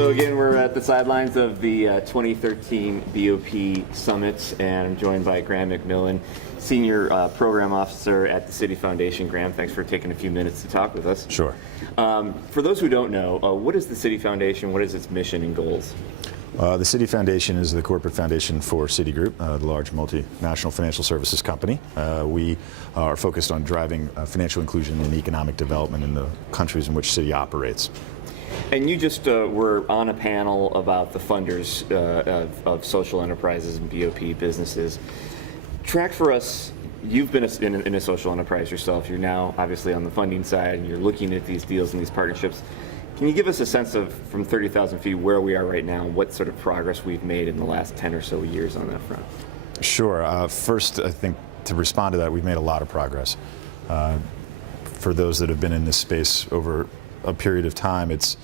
So again, we're at the sidelines of the 2013 BoP Summit, and I'm joined by Graham Macmillan, Senior Program Officer at the Citi Foundation. Graham, thanks for taking a few minutes to talk with us. Sure. For those who don't know, what is the Citi Foundation? What is its mission and goals? The Citi Foundation is the corporate foundation for Citigroup, the large multinational financial services company. We are focused on driving financial inclusion and economic development in the countries in which Citi operates. And you just were on a panel about the funders of social enterprises and BoP businesses. Track for us, you've been in a social enterprise yourself. You're now obviously on the funding side, and you're looking at these deals and these partnerships. Can you give us a sense of, from 30,000 feet, where we are right now, what sort of progress we've made in the last 10 or so years on that front? Sure. First, I think to respond to that, we've made a lot of progress. For those that have been in this space over a period of time, it's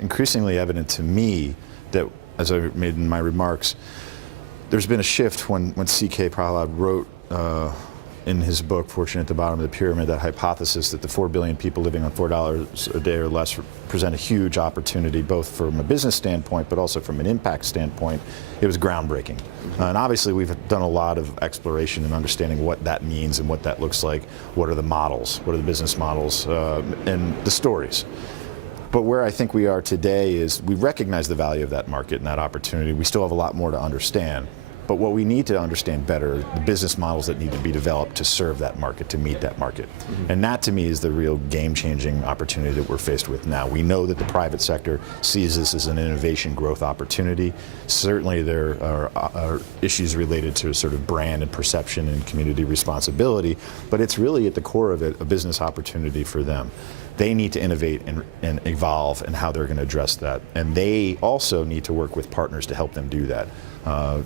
increasingly evident to me that, as I made in my remarks, there's been a shift when C.K. Prahalad wrote in his book, Fortune at the Bottom of the Pyramid, that hypothesis that the 4 billion people living on $4 a day or less present a huge opportunity, both from a business standpoint, but also from an impact standpoint. It was groundbreaking. And obviously we've done a lot of exploration and understanding what that means and what that looks like. What are the models? What are the business models? And the stories. But where I think we are today is we recognize the value of that market and that opportunity. We still have a lot more to understand. But what we need to understand better are the business models that need to be developed to serve that market, to meet that market. And that, to me, is the real game-changing opportunity that we're faced with now. We know that the private sector sees this as an innovation growth opportunity. Certainly there are issues related to sort of brand and perception and community responsibility, but it's really at the core of it a business opportunity for them. They need to innovate and evolve in how they're going to address that. And they also need to work with partners to help them do that.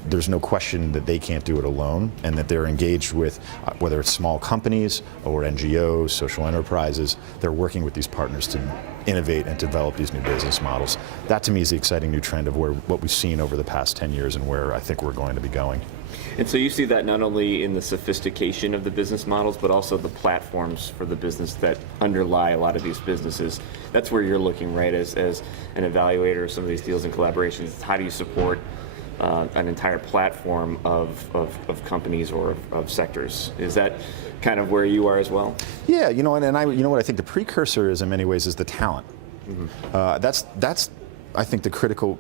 There's no question that they can't do it alone, and that they're engaged with, whether it's small companies or NGOs, social enterprises, they're working with these partners to innovate and develop these new business models. That, to me, is the exciting new trend of what we've seen over the past 10 years and where I think we're going to be going. And so you see that not only in the sophistication of the business models, but also the platforms for the business that underlie a lot of these businesses. That's where you're looking, right, as an evaluator of some of these deals and collaborations. How do you support an entire platform of companies or of sectors? Is that kind of where you are as well? Yeah, you know, and you know what I think the precursor is in many ways is the talent. That's I think the critical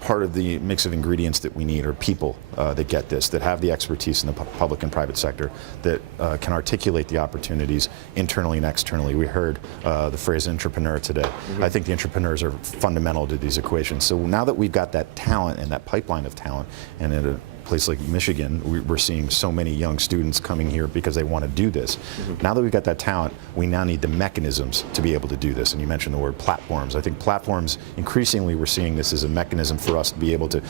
part of the mix of ingredients that we need are people that get this, that have the expertise in the public and private sector, that can articulate the opportunities internally and externally. We heard the phrase entrepreneur today. I think the entrepreneurs are fundamental to these equations. So now that we've got that talent and that pipeline of talent, and at a place like Michigan, we're seeing so many young students coming here because they want to do this. Now that we've got that talent, we now need the mechanisms to be able to do this. And you mentioned the word platforms. I think platforms, increasingly we're seeing this as a mechanism for us to be able to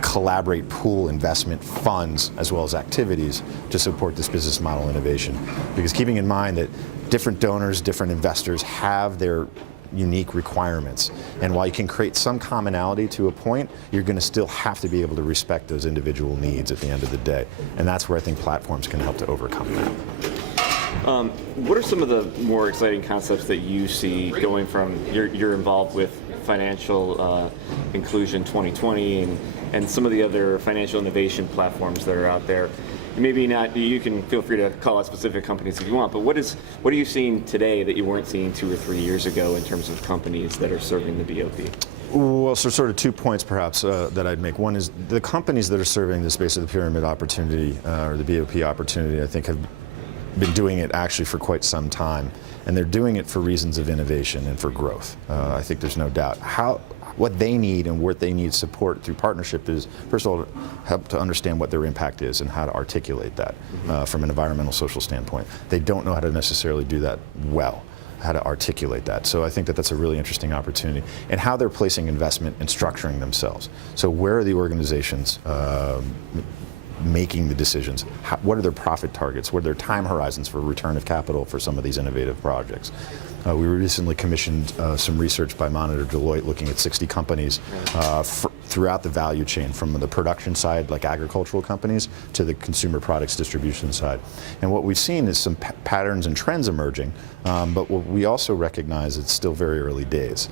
collaborate, pool investment funds, as well as activities to support this business model innovation. Because keeping in mind that different donors, different investors have their unique requirements. And while you can create some commonality to a point, you're going to still have to be able to respect those individual needs at the end of the day. And that's where I think platforms can help to overcome that. What are some of the more exciting concepts that you see going from, you're involved with Financial Inclusion 2020 and some of the other financial innovation platforms that are out there? Maybe not, you can feel free to call out specific companies if you want, but what are you seeing today that you weren't seeing 2 or 3 years ago in terms of companies that are serving the BoP? Well, so sort of 2 points perhaps that I'd make. One is the companies that are serving the space of the pyramid opportunity, or the BoP opportunity, I think have been doing it actually for quite some time, and they're doing it for reasons of innovation and for growth. I think there's no doubt. What they need and what they need support through partnership is, first of all, help to understand what their impact is and how to articulate that from an environmental, social standpoint. They don't know how to necessarily do that well, how to articulate that. So I think that that's a really interesting opportunity. And how they're placing investment and structuring themselves. So where are the organizations making the decisions? What are their profit targets? What are their time horizons for return of capital for some of these innovative projects? We recently commissioned some research by Monitor Deloitte looking at 60 companies throughout the value chain, from the production side, like agricultural companies, to the consumer products distribution side. And what we've seen is some patterns and trends emerging, but what we also recognize it's still very early days.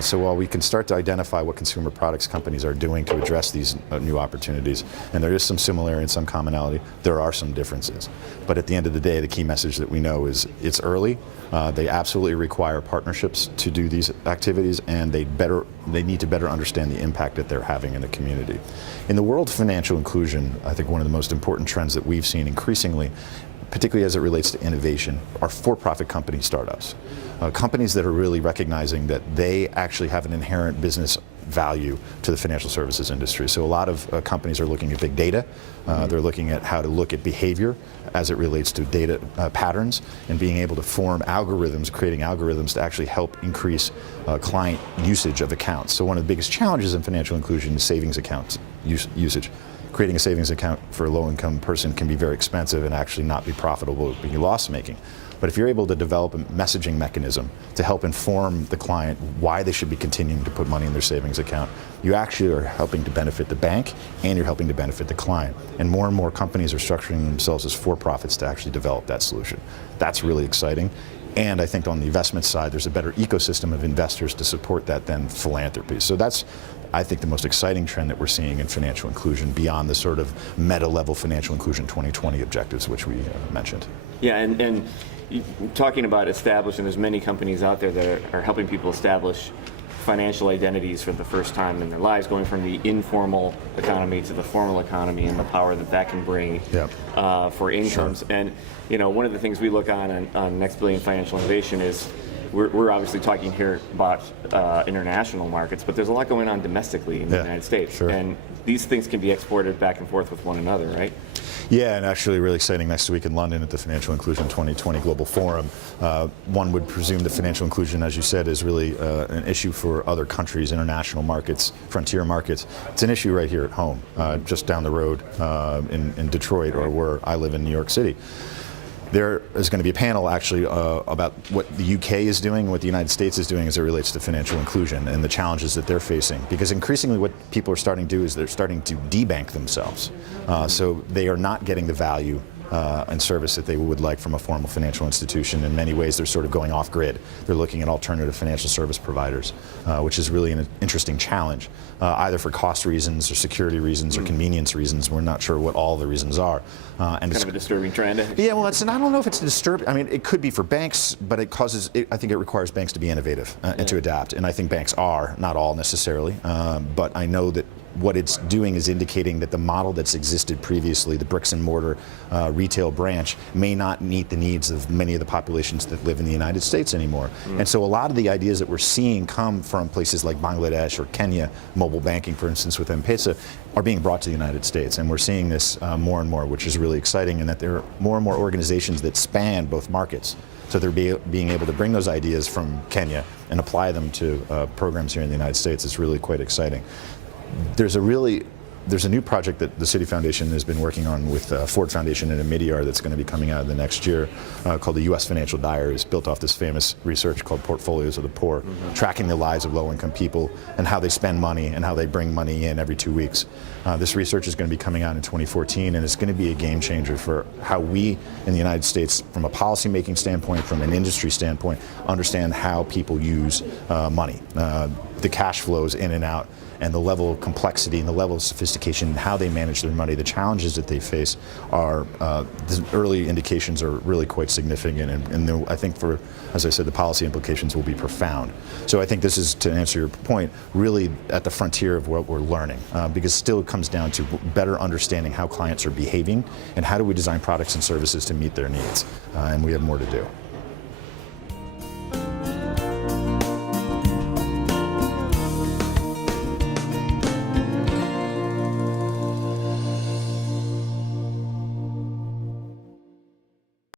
So while we can start to identify what consumer products companies are doing to address these new opportunities, and there is some similarity and some commonality, there are some differences. But at the end of the day, the key message that we know is it's early. They absolutely require partnerships to do these activities, and they need to better understand the impact that they're having in the community. In the world of financial inclusion, I think one of the most important trends that we've seen increasingly, particularly as it relates to innovation, are for-profit company startups. Companies that are really recognizing that they actually have an inherent business value to the financial services industry. So a lot of companies are looking at big data. They're looking at how to look at behavior as it relates to data patterns, and being able to form algorithms, creating algorithms to actually help increase client usage of accounts. So one of the biggest challenges in financial inclusion is savings accounts usage. Creating a savings account for a low-income person can be very expensive and actually not be profitable, be loss-making. But if you're able to develop a messaging mechanism to help inform the client why they should be continuing to put money in their savings account, you actually are helping to benefit the bank, and you're helping to benefit the client. And more companies are structuring themselves as for-profits to actually develop that solution. That's really exciting. And I think on the investment side, there's a better ecosystem of investors to support that than philanthropy. So that's, I think, the most exciting trend that we're seeing in financial inclusion beyond the sort of meta-level financial inclusion 2020 objectives, which we mentioned. Yeah, and talking about establishing, there's many companies out there that are helping people establish financial identities for the first time in their lives, going from the informal economy to the formal economy, and the power that that can bring for incomes. Sure. And one of the things we look on NextBillion Financial Innovation is we're obviously talking here about international markets, but there's a lot going on domestically in the United States. Sure. And these things can be exported back and forth with one another, right? Yeah, and actually really exciting next week in London at the Financial Inclusion 2020 Global Forum. One would presume that financial inclusion, as you said, is really an issue for other countries, international markets, frontier markets. It's an issue right here at home, just down the road in Detroit, or where I live in New York City. There is going to be a panel actually about what the UK is doing, what the United States is doing as it relates to financial inclusion and the challenges that they're facing. Because increasingly what people are starting to do is they're starting to debank themselves. So they are not getting the value and service that they would like from a formal financial institution. In many ways, they're sort of going off grid. They're looking at alternative financial service providers, which is really an interesting challenge, either for cost reasons or security reasons or convenience reasons. We're not sure what all the reasons are. And kind of a disturbing trend. Yeah, well, and I don't know if it's disturbing. I mean, it could be for banks, but I think it requires banks to be innovative and to adapt. And I think banks are, not all necessarily, but I know that what it's doing is indicating that the model that's existed previously, the bricks and mortar retail branch, may not meet the needs of many of the populations that live in the United States anymore. And so a lot of the ideas that we're seeing come from places like Bangladesh or Kenya, mobile banking, for instance, with M-Pesa, are being brought to the United States. And we're seeing this more and more, which is really exciting, and that there are more and more organizations that span both markets. So they're being able to bring those ideas from Kenya and apply them to programs here in the United States. It's really quite exciting. There's a new project that the Citi Foundation has been working on with Ford Foundation and Omidyar that's going to be coming out in the next year called the U.S. Financial Diaries, built off this famous research called Portfolios of the Poor, tracking the lives of low-income people and how they spend money and how they bring money in every 2 weeks. This research is going to be coming out in 2014, and it's going to be a game changer for how we in the United States, from a policy-making standpoint, from an industry standpoint, understand how people use money, the cash flows in and out, and the level of complexity and the level of sophistication and how they manage their money, the challenges that they face are, the early indications are really quite significant, and I think as I said, the policy implications will be profound. So I think this is, to answer your point, really at the frontier of what we're learning, because still it comes down to better understanding how clients are behaving and how do we design products and services to meet their needs, and we have more to do.